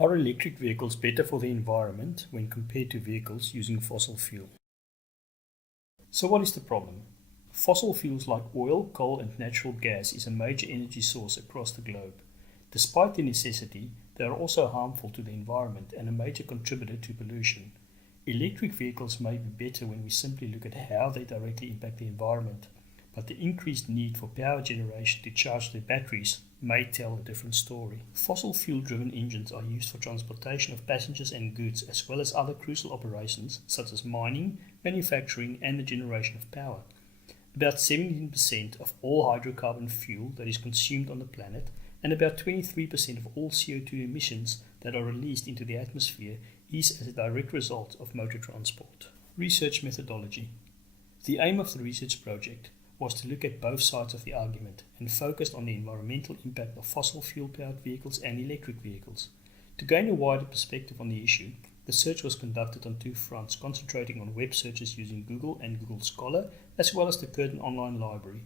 Are electric vehicles better for the environment when compared to vehicles using fossil fuel? So what is the problem? Fossil fuels like oil, coal and natural gas is a major energy source across the globe. Despite their necessity, they are also harmful to the environment and a major contributor to pollution. Electric vehicles may be better when we simply look at how they directly impact the environment, but the increased need for power generation to charge their batteries may tell a different story. Fossil fuel-driven engines are used for transportation of passengers and goods as well as other crucial operations such as mining, manufacturing and the generation of power. About 17% of all hydrocarbon fuel that is consumed on the planet and about 23% of all CO2 emissions that are released into the atmosphere is as a direct result of motor transport. Research methodology. The aim of the research project was to look at both sides of the argument and focused on the environmental impact of fossil fuel-powered vehicles and electric vehicles. To gain a wider perspective on the issue, the search was conducted on two fronts, concentrating on web searches using Google and Google Scholar, as well as the Curtin Online Library.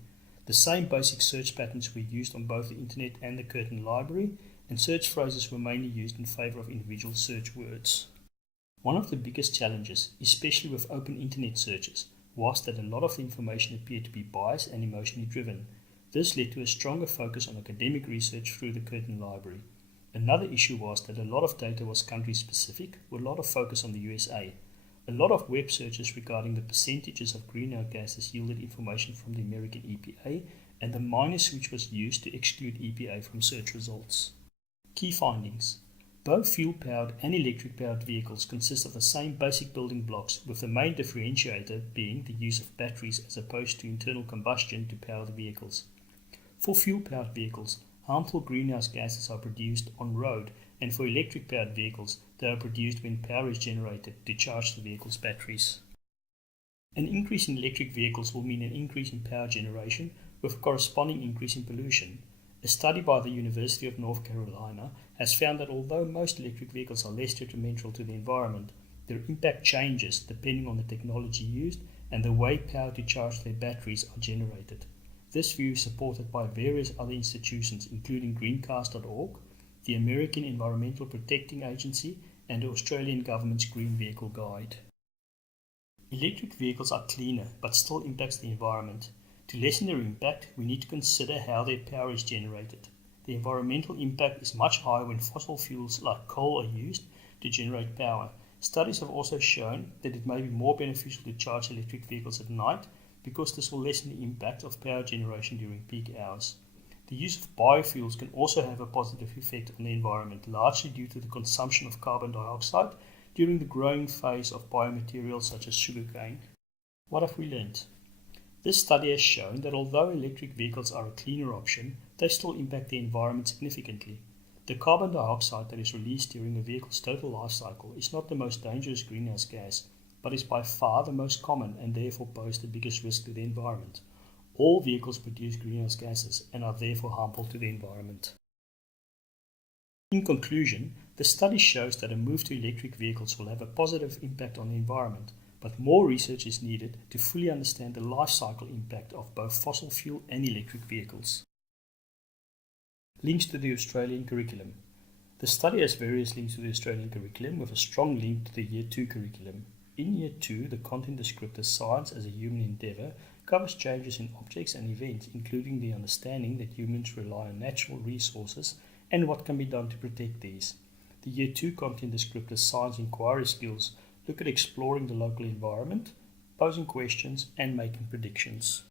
The same basic search patterns were used on both the Internet and the Curtin Library, and search phrases were mainly used in favor of individual search words. One of the biggest challenges, especially with open Internet searches, was that a lot of the information appeared to be biased and emotionally driven. This led to a stronger focus on academic research through the Curtin Library. Another issue was that a lot of data was country-specific, with a lot of focus on the USA. A lot of web searches regarding the percentages of greenhouse gases yielded information from the American EPA, and the minor switch was used to exclude EPA from search results. Key findings. Both fuel-powered and electric-powered vehicles consist of the same basic building blocks, with the main differentiator being the use of batteries as opposed to internal combustion to power the vehicles. For fuel-powered vehicles, harmful greenhouse gases are produced on road, and for electric-powered vehicles, they are produced when power is generated to charge the vehicle's batteries. An increase in electric vehicles will mean an increase in power generation with a corresponding increase in pollution. A study by the University of North Carolina has found that although most electric vehicles are less detrimental to the environment, their impact changes depending on the technology used and the way power to charge their batteries are generated. This view is supported by various other institutions including greencast.org, the American Environmental Protecting Agency and the Australian Government's Green Vehicle Guide. Electric vehicles are cleaner but still impacts the environment. To lessen their impact, we need to consider how their power is generated. The environmental impact is much higher when fossil fuels like coal are used to generate power. Studies have also shown that it may be more beneficial to charge electric vehicles at night because this will lessen the impact of power generation during peak hours. The use of biofuels can also have a positive effect on the environment, largely due to the consumption of carbon dioxide during the growing phase of biomaterials such as sugarcane. What have we learned? This study has shown that although electric vehicles are a cleaner option, they still impact the environment significantly. The carbon dioxide that is released during a vehicle's total life cycle is not the most dangerous greenhouse gas, but is by far the most common and therefore pose the biggest risk to the environment. All vehicles produce greenhouse gases and are therefore harmful to the environment. In conclusion, the study shows that a move to electric vehicles will have a positive impact on the environment, but more research is needed to fully understand the life cycle impact of both fossil fuel and electric vehicles. Links to the Australian curriculum. The study has various links to the Australian curriculum with a strong link to the Year 2 curriculum. In Year 2, the content descriptor Science as a Human Endeavour covers changes in objects and events, including the understanding that humans rely on natural resources and what can be done to protect these. The Year 2 content descriptor Science Inquiry Skills look at exploring the local environment, posing questions and making predictions.